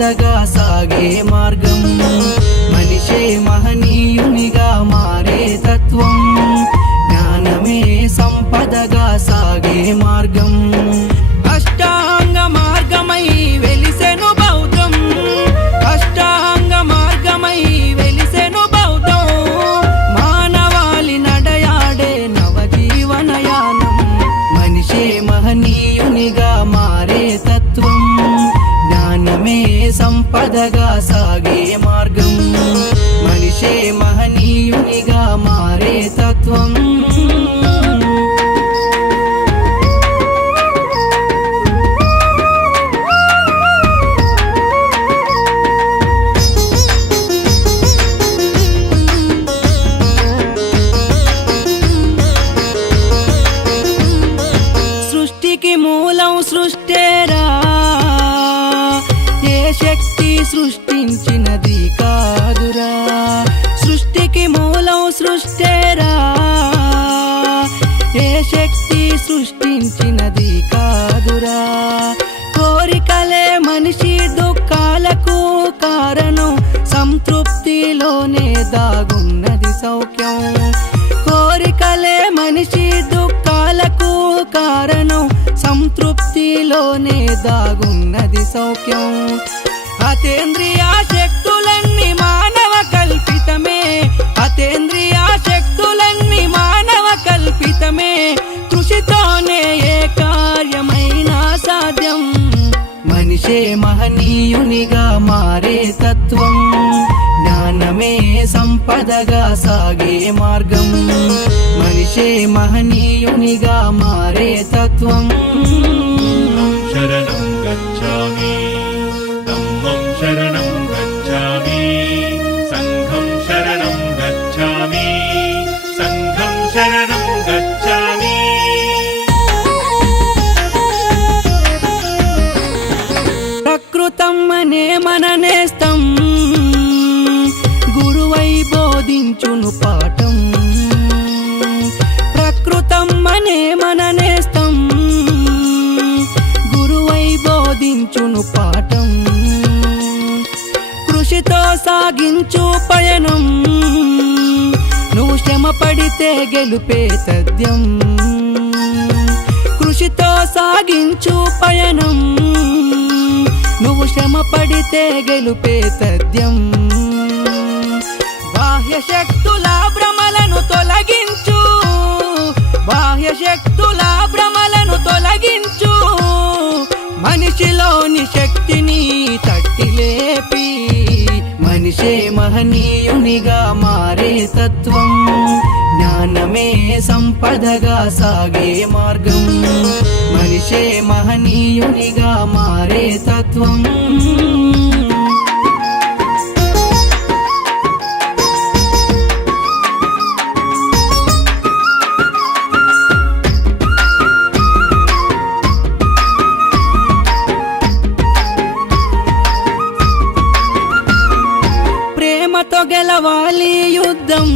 సంపదగా సాగే మార్గం మనిషే మహనీయునిగా మారే తత్వం జ్ఞానమే సంపదగా సాగే మార్గం అష్టాంగ మార్గమై వెలిసెను బౌద్ధం అష్టాంగ మార్గమై వెలిసెను బౌద్ధం మానవాళి నడయాడే నవజీవనయానం మనిషే మహనీయునిగా మారే తత్వం జ్ఞానమే సంపదగా సాగే మార్గం మనిషే మహనీయునిగా మారే తత్వం సృష్టికి మూలం సృష్టేరా ఏ శక్తి సృష్టించినది కాదురా సృష్టికి మూలం సృష్టేరా ఏ శక్తి సృష్టించినది కాదురా కోరికలే మనిషి దుఃఖాలకు కారణం సంతృప్తిలోనే దాగున్నది సౌఖ్యం కోరికలే మనిషి దుఃఖాలకు కారణం సంతృప్తిలోనే దాగున్నది సౌఖ్యం అతేంద్రియ శక్తులన్నీ మానవ కల్పితమే అతేంద్రియ శక్తులన్నీ మానవ కల్పితమే కృషితోనే ఏ కార్యమైనా సాధ్యం మనిషే మహనీయునిగా మారే తత్వం జ్ఞానమే సంపదగా సాగే మార్గం మనిషే మహనీయునిగా మారే తత్వం శరణం గచ్ఛామి ధమ్మం శరణం గచ్ఛామి సంఘం శరణం గచ్ఛామి సంఘం శరణం గచ్ఛామి ప్రకృతం అనే మన నేస్తం గురువై బోధించును పాఠం ప్రకృతం అనే మన నేస్తం గురువై బోధించును పాఠం కృషితో సాగించు పయనం నువ్వు శ్రమ పడితే గెలుపే తథ్యం కృషితో సాగించు పయనం నువ్వు శ్రమ పడితే గెలుపే తథ్యం బాహ్య శక్తుల భ్రమలను తొలగించు బాహ్య శక్తుల భ్రమలను తొలగించు మనిషిలోని శక్తిని తట్టి లేపి మనిషే మహనీయునిగా మారే తత్వం జ్ఞానమే సంపదగా సాగే మార్గం మనిషే మహనీయునిగా మారే తత్వం ప్రేమతో గెలవాలి యుద్ధం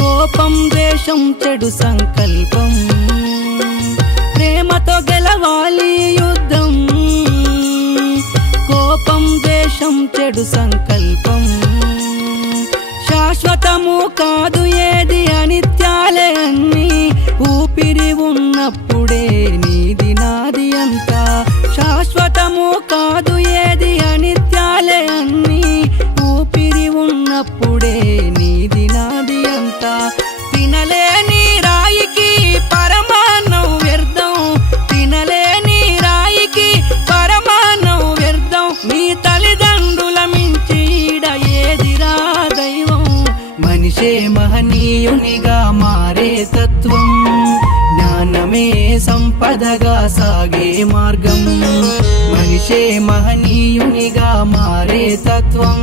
కోపం ద్వేషం చెడు సంకల్పం ప్రేమతో గెలవాలి యుద్ధం కోపం ద్వేషం చెడు సంకల్పం శాశ్వతము కాదు ఏది అనిత్యాలే అన్ని ఊపిరి ఉన్నప్పుడే నీది నాది అంతా శాశ్వతము కాదు ఏది అనిత్యాలే అన్ని ఊపిరి ఉన్నప్పుడే నీది నాది అంతా తినలేని రాయికి పరమాన్నం వ్యర్థం తినలేని రాయికి పరమాన్నం వ్యర్థం నీ తల్లిదండ్రుల మించి ఈడ ఏదిరా దైవం మనిషే మహనీయునిగా మారే తత్వం జ్ఞానమే సంపదగా సాగే మార్గం మనిషే మహనీయునిగా మారే తత్వం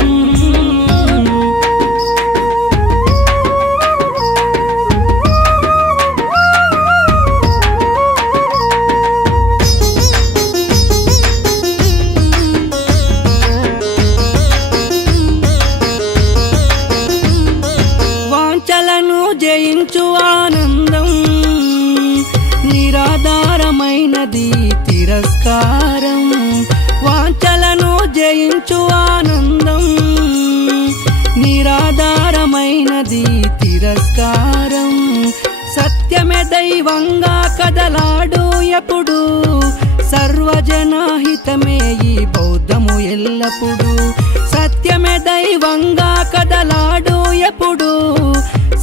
జయించు ఆనందం నిరాధారమైనది తిరస్కారం వాంఛల జయించు ఆనందం నిరాధారమైనది తిరస్కారం సత్యమే దైవంగా కదలాడు ఎప్పుడు సర్వజనహితమే ఈ బౌద్ధము ఎల్లప్పుడు సత్యమే దైవంగా కదలాడు ఎప్పుడు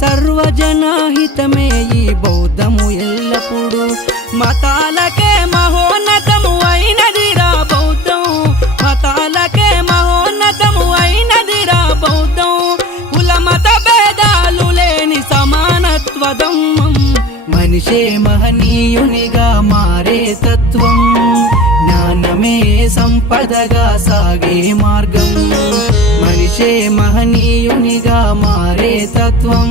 సర్వజనహితమే ఈ బౌద్ధము ఎల్లప్పుడు మతాలకే మహోన్నతము అయినదిరా బౌద్ధం మతాలకే మహోన్నతము అయినదిరా బౌద్ధం కుల మత భేదాలు లేని సమానత్వదమ్మం మనిషే మహనీయునిగా మారే తత్వం జ్ఞానమే సంపదగా సాగే మార్గం మనిషే మహనీయునిగా మారే తత్వం